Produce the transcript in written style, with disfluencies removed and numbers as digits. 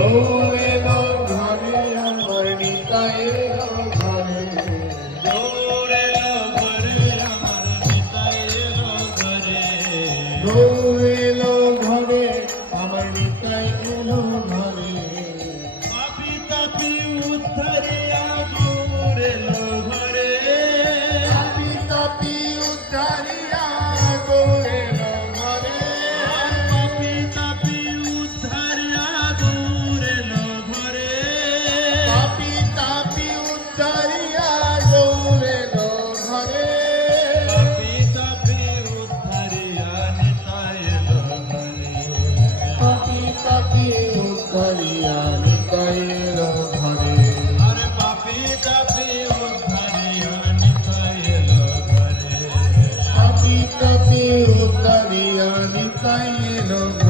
গৌর এলো ঘরে আমার নিতাই এলো ঘরে গৌর এলো ঘরে আমার নিতাই এলো ঘরে গৌর এলো ঘরে আমার নিতাই এলো ঘরে পাপি তাপি উদ্ধারিয়া গৌর এলো ঘরে পাপি তাপি উদ্ধারিয়া গৌর এলো ঘরে পাপি তাপি উদ্ধারিয়া গৌর এলো ঘরে পাপি তাপি উদ্ধারিয়া গৌর এলো ঘরে পাপি তাপি উদ্ধারিয়া নিতাই এলো ঘরে পাপি তাপি উদ্ধারিয়া নিতাই এলো ঘরে আরে পাপি তাপি উদ্ধারিয়া নিতাই এলো ঘরে পাপি তাপি উদ্ধারিয়া নিতাই এলো ঘরে